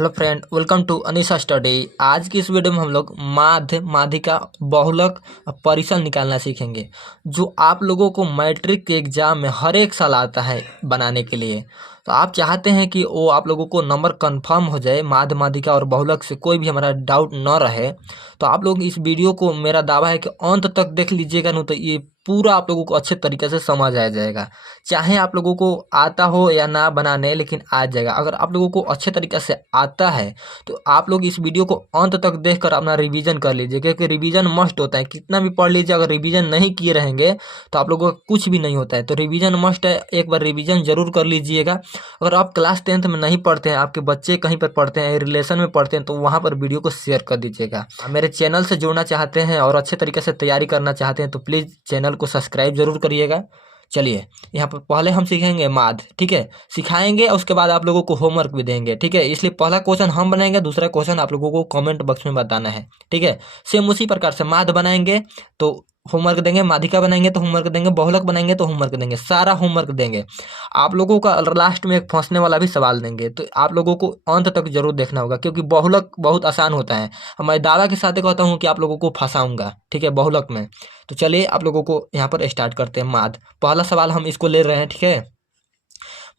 Hello friend, welcome to Anisa study. आज की इस वीडियो में हम लोग माध्यिका बहुलक परिसर निकालना सीखेंगे, जो आप लोगों को मैट्रिक के एग्जाम में हर एक साल आता है बनाने के लिए। तो आप चाहते हैं कि वो आप लोगों को नंबर कंफर्म हो जाए, माध्यिका और बहुलक से कोई भी हमारा डाउट न रहे। तो आप लोग इस वीडियो को, मेरा दावा है कि अंत तक देख लीजिएगा, नहीं तो ये पूरा आप लोगों को अच्छे तरीके से समझ आ जाएगा। चाहे आप लोगों को आता हो या ना बनाने, लेकिन आ जाएगा। अगर आप लोगों को अच्छे तरीके से आता है तो आप लोग इस वीडियो को अंत तक देखकर अपना रिवीजन कर लीजिए, क्योंकि रिवीजन मस्ट होता है। कितना भी पढ़ लीजिए, अगर रिवीजन नहीं किए रहेंगे तो आप लोगों का कुछ भी नहीं होता है। तो रिवीजन मस्ट है, एक बार रिवीजन जरूर कर लीजिएगा। अगर आप क्लास 10th में नहीं पढ़ते हैं, आपके बच्चे कहीं पर पढ़ते हैं, रिलेशन में पढ़ते हैं, तो वहाँ पर वीडियो को शेयर कर दीजिएगा। मेरे चैनल से जुड़ना चाहते हैं और अच्छे तरीके से तैयारी करना चाहते हैं तो प्लीज़ चैनल को सब्सक्राइब जरूर करिएगा। चलिए, यहाँ पर पहले हम सीखेंगे माध्य, ठीक है, सिखाएंगे। उसके बाद आप लोगों को होमवर्क भी देंगे, ठीक है। इसलिए पहला क्वेश्चन हम बनाएंगे, दूसरा क्वेश्चन आप लोगों को कमेंट बॉक्स में बताना है, ठीक है। सेम उसी प्रकार से माध्य बनाएंगे तो होमवर्क देंगे, माध्यिका बनाएंगे तो होमवर्क देंगे, बहुलक बनाएंगे तो होमवर्क देंगे, सारा होमवर्क देंगे। आप लोगों का लास्ट में एक फंसने वाला भी सवाल देंगे, तो आप लोगों को अंत तक जरूर देखना होगा, क्योंकि बहुलक बहुत आसान होता है। मैं दावा के साथ कहता हूँ कि आप लोगों को फंसाऊंगा, ठीक है, बहुलक में। तो चलिए आप लोगों को यहाँ पर स्टार्ट करते हैं। माध्य, पहला सवाल हम इसको ले रहे हैं, ठीक है।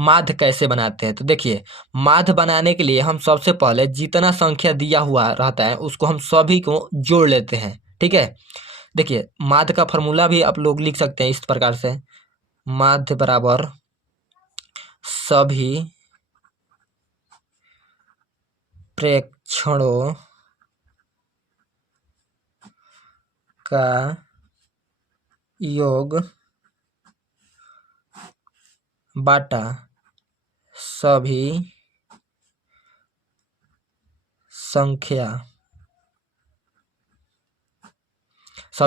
माध्य कैसे बनाते हैं, तो देखिए, माध्य बनाने के लिए हम सबसे पहले जितना संख्या दिया हुआ रहता है उसको हम सभी को जोड़ लेते हैं, ठीक है। देखिए, माध्य का फॉर्मूला भी आप लोग लिख सकते हैं इस प्रकार से, माध्य बराबर सभी प्रेक्षणों का योग बाटा सभी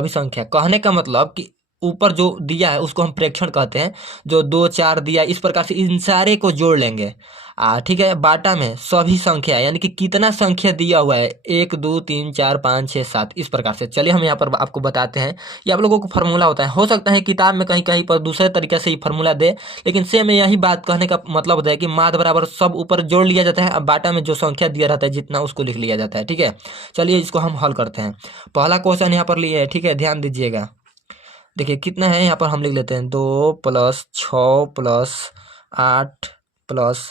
संख्या कहने का मतलब कि ऊपर जो दिया है उसको हम प्रेक्षण कहते हैं। जो 2 4 दिया, इस प्रकार से इन सारे को जोड़ लेंगे, ठीक है। बाटा में सभी संख्या, यानी कि कितना संख्या दिया हुआ है, 1 2 3 4 5 6 7, इस प्रकार से। चलिए हम यहाँ पर आपको बताते हैं। ये आप लोगों को फार्मूला होता है। हो सकता है किताब में कहीं कहीं पर दूसरे तरीके से ये फार्मूला दे, लेकिन सेम में यही बात कहने का मतलब होता है कि माध्य बराबर सब ऊपर जोड़ लिया जाता है, अब बाटा में जो संख्या दिया रहता है जितना, उसको लिख लिया जाता है, ठीक है। चलिए इसको हम हल करते हैं। पहला क्वेश्चन यहाँ पर लिए है, ठीक है, ध्यान दीजिएगा। देखिए कितना है, यहाँ पर हम लिख लेते हैं 2 + 6 + 8 +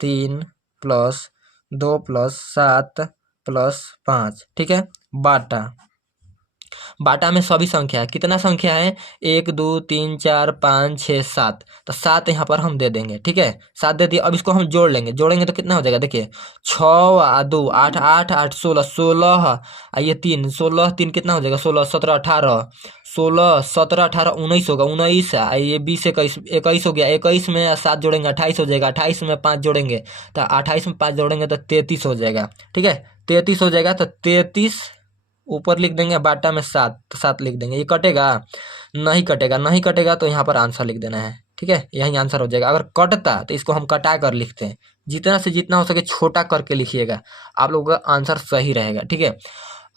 3 + 2 + 7 + 5, ठीक है। बाटा में सभी संख्या है। कितना संख्या है, 1 2 3 4 5 6 7, तो 7 यहाँ पर हम दे देंगे, ठीक है। 7 दे दिए। अब इसको हम जोड़ेंगे तो कितना हो जाएगा, देखिए 6 2 8 8 8 16 16, ये 3 16 3 कितना हो जाएगा, 16 17 18, 16 17 18 19 होगा, 19, ये 20 21 21 हो गया। 21 में 7 जोड़ेंगे 28 हो जाएगा। 28 में 5 जोड़ेंगे तो 28 में 5 जोड़ेंगे तो 33 हो जाएगा, ठीक है। 33 हो जाएगा तो 33 ऊपर लिख देंगे, बाटा में 7 तो 7 लिख देंगे। ये कटेगा, नहीं कटेगा, नहीं कटेगा तो यहाँ पर आंसर लिख देना है, ठीक है। यही आंसर हो जाएगा। अगर कटता तो इसको हम कटा कर लिखते हैं। जितना से जितना हो सके छोटा करके लिखिएगा, आप लोगों का आंसर सही रहेगा, ठीक है।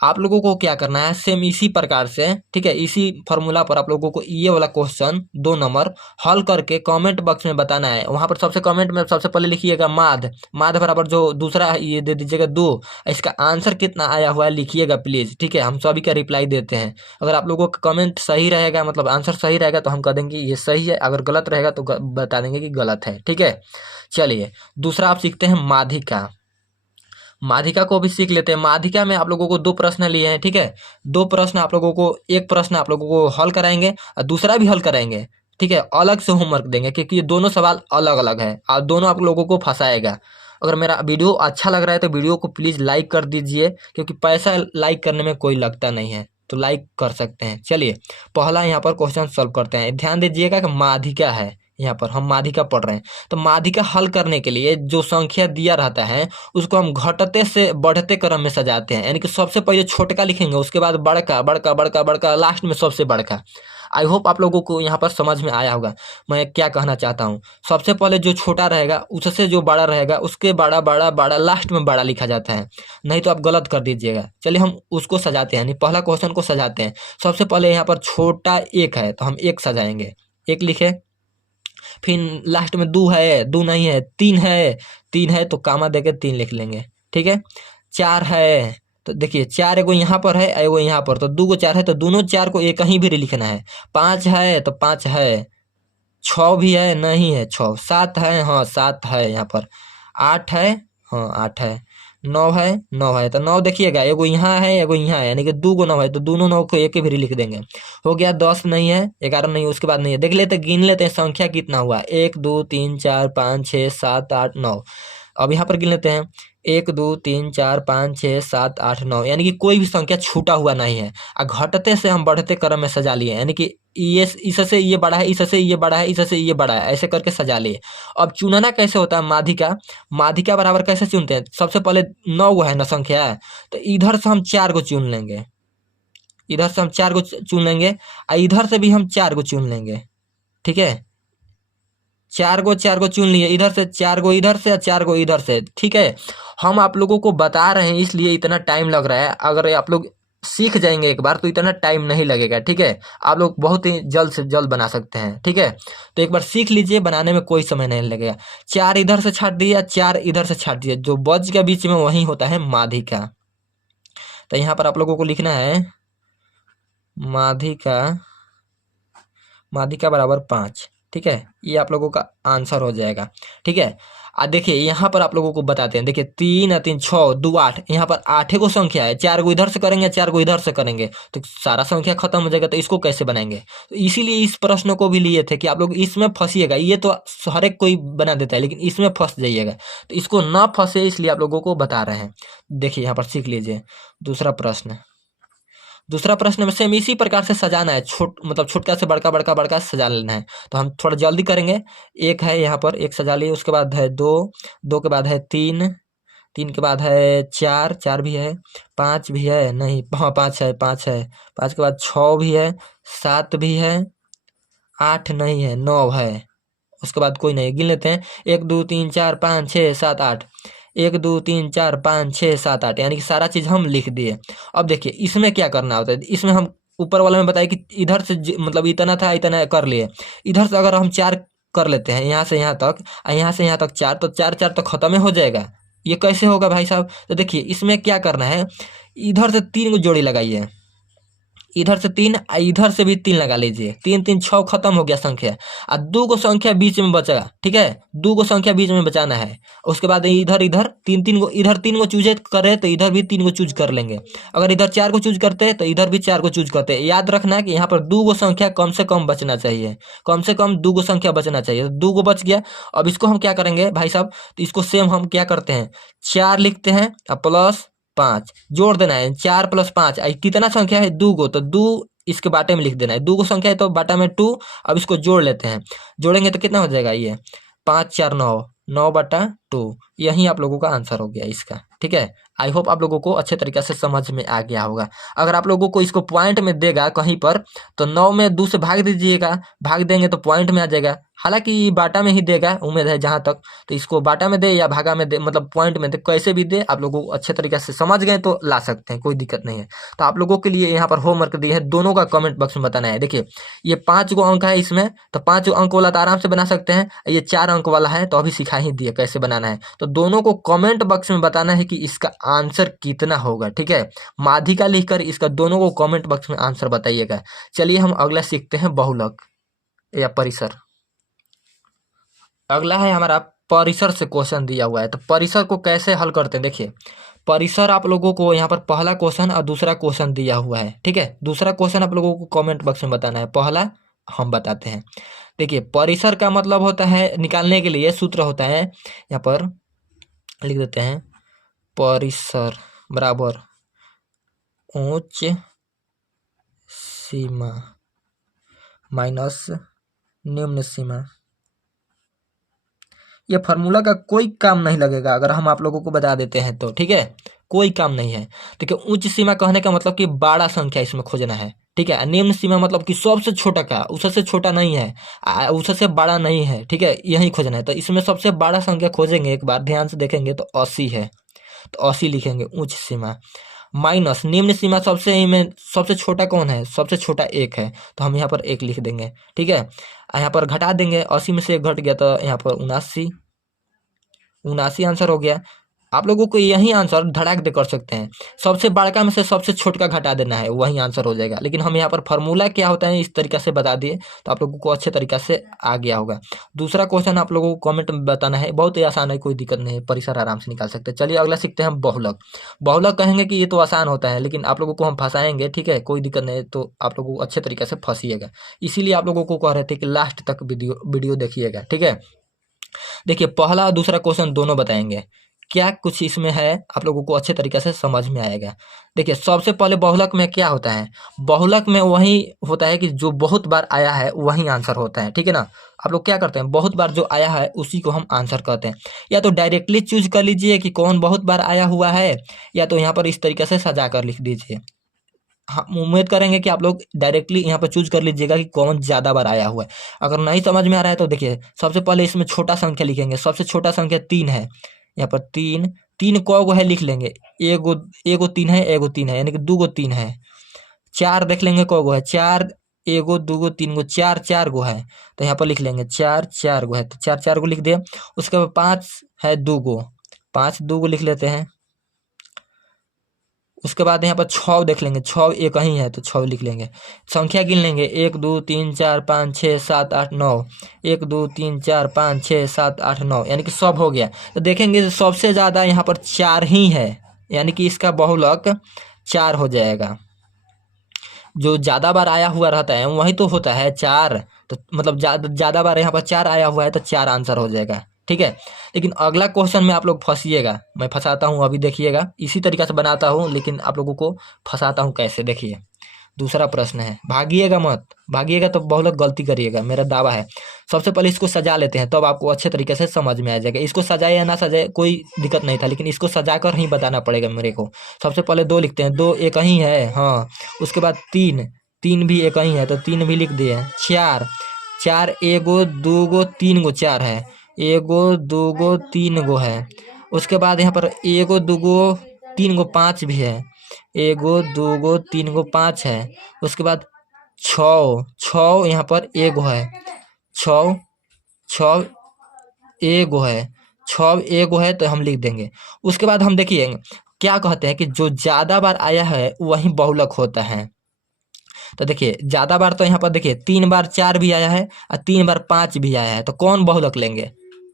आप लोगों को क्या करना है, सेम इसी प्रकार से, ठीक है, इसी फॉर्मूला पर आप लोगों को ये वाला क्वेश्चन 2 नंबर हल करके कमेंट बॉक्स में बताना है। वहां पर सबसे कमेंट में सबसे पहले लिखिएगा माध्य बराबर जो दूसरा ये दे दीजिएगा 2, इसका आंसर कितना आया हुआ है लिखिएगा प्लीज, ठीक है। हम सभी का रिप्लाई देते हैं। अगर आप लोगों का कमेंट सही रहेगा, मतलब आंसर सही रहेगा, तो हम कह देंगे ये सही है। अगर गलत रहेगा तो बता देंगे कि गलत है, ठीक है। चलिए दूसरा आप सीखते हैं माध्यिका को भी सीख लेते हैं। माध्यिका में आप लोगों को 2 प्रश्न लिए हैं, ठीक है। 2 प्रश्न आप लोगों को, एक प्रश्न आप लोगों को हल कराएंगे और दूसरा भी हल कराएंगे, ठीक है। अलग से होमवर्क देंगे, क्योंकि ये दोनों सवाल अलग अलग है और दोनों आप लोगों को फंसाएगा। अगर मेरा वीडियो अच्छा लग रहा है तो वीडियो को प्लीज़ लाइक कर दीजिए, क्योंकि पैसा लाइक करने में कोई लगता नहीं है, तो लाइक कर सकते हैं। चलिए पहला यहाँ पर क्वेश्चन सॉल्व करते हैं। ध्यान दीजिएगा कि माध्यिका है, यहाँ पर हम माध्यिका पढ़ रहे हैं। तो माध्यिका हल करने के लिए जो संख्या दिया रहता है उसको हम घटते से बढ़ते क्रम में सजाते हैं, यानी कि सबसे पहले छोटका लिखेंगे, उसके बाद बड़का बड़का बड़का बड़का, लास्ट में सबसे बड़का। आई होप आप लोगों को यहाँ पर समझ में आया होगा मैं क्या कहना चाहता हूँ। सबसे पहले जो छोटा रहेगा उससे जो बड़ा रहेगा उसके बड़ा बड़ा बड़ा, लास्ट में बड़ा लिखा जाता है, नहीं तो आप गलत कर दीजिएगा। चलिए हम उसको सजाते हैं, यानी पहला क्वेश्चन को सजाते हैं। सबसे पहले यहाँ पर छोटा 1 है तो हम 1 सजाएंगे, 1 लिखे। फिर लास्ट में 2 है, 2 नहीं है, 3 है, 3 है तो कामा देके 3 लिख लेंगे, ठीक ठीक है। 4 है तो देखिए 4 एगो यहाँ पर है एगो यहाँ पर, तो 2 गो 4 है तो दोनों 4 को एक ही भी लिखना है। 5 है तो 5 है। 6 भी है, नहीं है 6। 7 है, हाँ 7 है यहाँ पर। 8 है, हाँ 8 है। 9 है, 9 है तो 9 देखिएगा एगो यहाँ है एगो यहाँ है, यानी कि 2 गो 9 है तो दोनों 9 को एक ही भी लिख देंगे। हो गया। 10 नहीं है, 11 नहीं है, उसके बाद नहीं है। देख लेते, गिन लेते हैं संख्या कितना हुआ। 1 2 3 4 5 6 7 8 9। अब यहाँ पर गिन लेते हैं। 1 2 3 4 5 6 7 8 9, यानी कि कोई भी संख्या छूटा हुआ नहीं है। और घटते से हम बढ़ते क्रम में सजा लिए, यानी कि ये इससे ये बड़ा है, इससे ये बड़ा है, इससे ये बड़ा है, ऐसे करके सजा लिए। अब चुनना कैसे होता है माधिका? माधिका बराबर कैसे चुनते हैं? सबसे पहले 9 है ना संख्या, तो इधर से हम 4 को चुन लेंगे। इधर से हम 4 को चुन लेंगे और इधर से भी हम 4 को चुन लेंगे। ठीक है, 4 को चुन लिए। इधर से 4 को इधर से, 4 को इधर से। ठीक है, हम आप लोगों को बता रहे हैं इसलिए इतना टाइम लग रहा है। अगर आप लोग सीख जाएंगे एक बार तो इतना टाइम नहीं लगेगा। ठीक है, आप लोग बहुत ही जल्द से जल्द बना सकते हैं। ठीक है, तो एक बार सीख लीजिए, बनाने में कोई समय नहीं लगेगा। 4 इधर से छाट दिया, 4 इधर से छाट दिया, जो बच के बीच में वही होता है माधिका। तो यहाँ पर आप लोगों को लिखना है माधिका, माधिका बराबर 5। ठीक है, ये आप लोगों का आंसर हो जाएगा। ठीक है, देखिए यहाँ पर आप लोगों को बताते हैं। देखिए 3 और 3 6 2 8, यहाँ पर 8 को संख्या है। 4 को इधर से करेंगे, 4 को इधर से करेंगे तो सारा संख्या खत्म हो जाएगा। तो इसको कैसे बनाएंगे? तो इसीलिए इस प्रश्न को भी लिए थे कि आप लोग इसमें फंसिएगा। ये तो हर एक कोई बना देता है, लेकिन इसमें फंस जाइएगा। तो इसको ना फंसे इसलिए आप लोगों को बता रहे हैं। देखिए यहाँ पर सीख लीजिए। दूसरा प्रश्न, दूसरा प्रश्न में सेम इसी प्रकार से सजाना है। मतलब छोटका से बड़का, बड़का बड़का सजा लेना है। तो हम थोड़ा जल्दी करेंगे। 1 है यहाँ पर, 1 सजा लिए। उसके बाद है 2, 2 के बाद है 3, 3 के बाद है 4, 4 भी है। 5 भी है, नहीं हाँ 5 है, 5 है। 5 के बाद 6 भी है, 7 भी है, 8 नहीं है, 9 है। उसके बाद कोई नहीं। गिन लेते हैं। 1 2 3 4 5 6 7 8। 1 2 3 4 5 6 7 8, यानी कि सारा चीज हम लिख दिए। अब देखिए इसमें क्या करना होता है। इसमें हम ऊपर वाले में बताया कि इधर से मतलब इतना था, इतना कर लिए। इधर से अगर हम 4 कर लेते हैं, यहाँ से यहाँ तक और यहाँ से यहाँ तक 4, तो 4 4 तो खत्म ही हो जाएगा। ये कैसे होगा भाई साहब? तो देखिए इसमें क्या करना है, इधर से 3 को जोड़ी लगाइए, इधर से 3 इधर से भी 3 लगा लीजिए। 3 3 6 खत्म हो गया संख्या। और 2 को संख्या बीच में बचेगा। ठीक है, 2 को संख्या बीच में बचाना है। उसके बाद इधर इधर 3 3 को, इधर 3 को चूज करे तो इधर भी 3 को चूज कर लेंगे। अगर इधर 4 को चूज करते हैं तो इधर भी 4 को चूज करते हैं। याद रखना है कि यहाँ पर 2 को संख्या कम से कम बचना चाहिए। कम से कम 2 को संख्या बचना चाहिए। 2 को बच गया। अब इसको हम क्या करेंगे भाई साहब? तो इसको सेम हम क्या करते हैं, 4 लिखते हैं और प्लस 5 जोड़ देना है। 4 + 5 कितना संख्या है? 2 को, तो 2 इसके बाटे में लिख देना है। 2 को संख्या है तो बाटा में 2। अब इसको जोड़ लेते हैं। जोड़ेंगे तो कितना हो जाएगा? ये 5 4 9, 9/2। यही आप लोगों का आंसर हो गया इसका। ठीक है, आई होप आप लोगों को अच्छे तरीके से समझ में आ गया होगा। अगर आप लोगों को इसको पॉइंट में देगा कहीं पर, तो 9 में 2 से भाग दीजिएगा। भाग देंगे तो पॉइंट में आ जाएगा। हालांकि बाटा में ही देगा, उम्मीद है जहां तक। तो इसको बाटा में दे या भागा में दे, मतलब पॉइंट में दे, कैसे भी दे, आप लोगों को अच्छे तरीके से समझ गए तो ला सकते हैं, कोई दिक्कत नहीं है। तो आप लोगों के लिए यहाँ पर होमवर्क दिए है, दोनों का कमेंट बॉक्स में बताना है। देखिए ये 5 गो अंक है इसमें, तो 5 अंक वाला तो आराम से बना सकते हैं। ये 4 अंक वाला है तो अभी सिखा ही दिए कैसे बनाना है। तो दोनों को कमेंट बॉक्स में बताना है कि इसका आंसर कितना होगा। ठीक है, माधिका लिखकर इसका दोनों को कमेंट बॉक्स में आंसर बताइएगा। चलिए हम अगला सीखते हैं, बहुलक या परिसर। अगला है हमारा परिसर से क्वेश्चन दिया हुआ है। तो परिसर को कैसे हल करते हैं? देखिए परिसर आप लोगों को यहाँ पर पहला क्वेश्चन और दूसरा क्वेश्चन दिया हुआ है। ठीक है, दूसरा क्वेश्चन आप लोगों को कमेंट बॉक्स में बताना है, पहला हम बताते हैं। देखिए परिसर का मतलब होता है, निकालने के लिए सूत्र होता है, यहाँ पर लिख देते हैं। परिसर बराबर उच्च सीमा माइनस निम्न सीमा। ये फार्मूला का कोई काम नहीं लगेगा अगर हम आप लोगों को बता देते हैं तो। ठीक है, कोई काम नहीं है। देखिए उच्च सीमा कहने का मतलब कि बड़ा संख्या इसमें खोजना है। ठीक है, निम्न सीमा मतलब कि सबसे छोटा का, उससे छोटा नहीं है, उससे बड़ा नहीं है। ठीक है, यही खोजना है। तो इसमें सबसे बड़ा संख्या खोजेंगे, एक बार ध्यान से देखेंगे तो 80 है, तो 80 लिखेंगे उच्च सीमा। माइनस निम्न सीमा, सबसे छोटा कौन है? सबसे छोटा 1 है, तो हम यहाँ पर 1 लिख देंगे। ठीक है, यहाँ पर घटा देंगे, 80 में से 1 घट गया तो यहाँ पर 79 आंसर हो गया। आप लोगों को यही आंसर धड़ाक दे कर सकते हैं। सबसे बड़का में से सबसे छोटका घटा देना है, वही आंसर हो जाएगा। लेकिन हम यहाँ पर फार्मूला क्या होता है इस तरीके से बता दिए, तो आप लोगों को अच्छे तरीके से आ गया होगा। दूसरा क्वेश्चन आप लोगों को कमेंट में बताना है, बहुत ही आसान है, कोई दिक्कत नहीं है, परिसर आराम से निकाल सकते हैं। चलिए अगला सीखते हैं हम बहुलक। बहुलक कहेंगे कि ये तो आसान होता है, लेकिन आप लोगों को हम फंसाएंगे, ठीक है, कोई दिक्कत नहीं है, तो आप लोगों को अच्छे तरीके से फंसिएगा। इसीलिए आप लोगों को कह रहे थे कि लास्ट तक वीडियो देखिएगा, ठीक है। देखिए पहला और दूसरा क्वेश्चन दोनों बताएंगे, क्या कुछ इसमें है आप लोगों को अच्छे तरीके से समझ में आएगा। देखिए सबसे पहले बहुलक में क्या होता है, बहुलक में वही होता है कि जो बहुत बार आया है वही आंसर होता है, ठीक है ना। आप लोग क्या करते हैं, बहुत बार जो आया है उसी को हम आंसर कहते हैं। या तो डायरेक्टली चूज कर लीजिए कि कौन बहुत बार आया हुआ है, या तो यहाँ पर इस तरीके से सजा कर लिख दीजिए। हम उम्मीद करेंगे कि आप लोग डायरेक्टली यहाँ पर चूज कर लीजिएगा कि कौन ज़्यादा बार आया हुआ है। अगर नहीं समझ में आ रहा है तो देखिए सबसे पहले इसमें छोटा संख्या लिखेंगे। सबसे छोटा संख्या 3 है, यहाँ पर 3, 3 को है लिख लेंगे, एगो एगो 3 है, एगो 3 है, यानी कि 2 गो 3 है। 4 देख लेंगे को है, 4 एगो 2 गो 3 गो 4 4 गो है, तो यहाँ पर लिख लेंगे 4 4 गो है, तो 4 4 गो लिख दिए। उसके बाद 5 है 2 गो, 5 2 गो लिख लेते हैं। उसके बाद यहाँ पर 6 देख लेंगे, 6 एक ही है तो 6 लिख लेंगे। संख्या गिन लेंगे, 1 2 3 4 5 6 7 8 9, 1 2 3 4 5 6 7 8 9, यानी कि सब हो गया। तो देखेंगे सबसे ज़्यादा यहाँ पर 4 ही है, यानी कि इसका बहुलक 4 हो जाएगा। जो ज़्यादा बार आया हुआ रहता है वही तो होता है 4, तो मतलब ज़्यादा बार यहाँ पर 4 आया हुआ है तो 4 आंसर हो जाएगा, ठीक है। लेकिन अगला क्वेश्चन में आप लोग फंसिएगा, मैं फंसाता हूँ, अभी देखिएगा, इसी तरीके से बनाता हूँ, लेकिन आप लोगों को फंसाता हूँ कैसे, देखिए। दूसरा प्रश्न है, भागिएगा मत, भागिएगा तो बहुत लोग गलती करिएगा, मेरा दावा है। सबसे पहले इसको सजा लेते हैं, तब आपको अच्छे तरीके से समझ में आ जाएगा। इसको सजाए या ना सजाए कोई दिक्कत नहीं था, लेकिन इसको सजा कर ही बताना पड़ेगा मेरे को। सबसे पहले 2 लिखते हैं, 2 एक ही है, हाँ। उसके बाद 3, 3 भी एक ही है तो 3 भी लिख दिए। 4, 4 एगो 2 गो 3 गो 4 है, एगो 2 गो 3 गो है। उसके बाद यहाँ पर एगो 2 गो 3 गो 5 भी है, एगो 2 गो 3 गो 5 है। उसके बाद 6, 6 यहाँ पर एगो है, 6 6 एगो है, 6 एगो है तो हम लिख देंगे। उसके बाद हम देखिए क्या कहते हैं कि जो ज़्यादा बार आया है वही बहुलक होता है। तो देखिए ज़्यादा बार तो यहाँ पर देखिए 3 बार 4 भी आया है और 3 बार 5 भी आया है, तो कौन बहुलक लेंगे,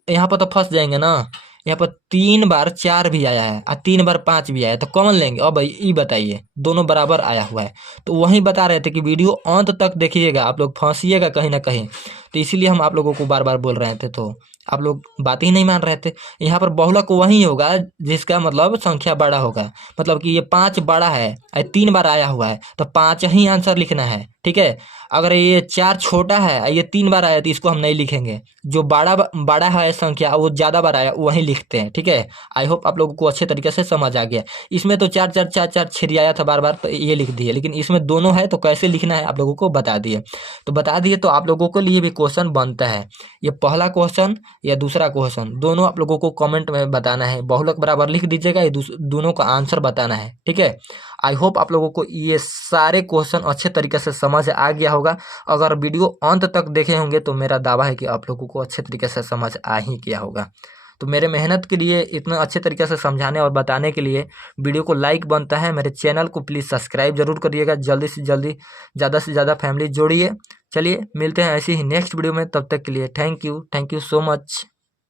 यहाँ पर तो फंस जाएंगे ना। यहाँ पर 3 बार 4 भी आया है और 3 बार 5 भी आया है, तो कौन लेंगे, अब ये बताइए, दोनों बराबर आया हुआ है। तो वही बता रहे थे कि वीडियो अंत तक देखिएगा, आप लोग फंसिएगा कहीं ना कहीं, तो इसीलिए हम आप लोगों को बार बार बोल रहे थे, तो आप लोग बात ही नहीं मान रहे थे। यहाँ पर बहुलक वही होगा जिसका मतलब संख्या बड़ा होगा, मतलब कि ये 5 बड़ा है और 3 बार आया हुआ है तो 5 ही आंसर लिखना है, ठीक है। अगर ये 4 छोटा है और ये 3 बार आया तो इसको हम नहीं लिखेंगे। जो बड़ा है संख्या वो ज़्यादा बार आया वही लिखते हैं, ठीक है। आई होप आप लोगों को अच्छे तरीके से समझ आ गया। इसमें तो 4 4 4 4 छिड़ियाया था बार बार, तो ये लिख दिए, लेकिन इसमें दोनों है तो कैसे लिखना है आप लोगों को बता दिए। तो बता दिए तो आप लोगों के लिए भी क्वेश्चन बनता है, ये पहला क्वेश्चन या दूसरा क्वेश्चन दोनों आप लोगों को कमेंट में बताना है, बहुलक बराबर लिख दीजिएगा, ये दोनों का आंसर बताना है, ठीक है। आई होप आप लोगों को ये सारे क्वेश्चन अच्छे तरीके से समझ आ गया होगा। अगर वीडियो अंत तक देखे होंगे तो मेरा दावा है कि आप लोगों को अच्छे तरीके से समझ आ ही गया होगा। तो मेरे मेहनत के लिए, इतना अच्छे तरीके से समझाने और बताने के लिए वीडियो को लाइक बनता है। मेरे चैनल को प्लीज़ सब्सक्राइब जरूर करिएगा, जल्दी से जल्दी ज़्यादा से ज़्यादा फैमिली जोड़िए। चलिए मिलते हैं ऐसे ही नेक्स्ट वीडियो में, तब तक के लिए थैंक यू सो मच।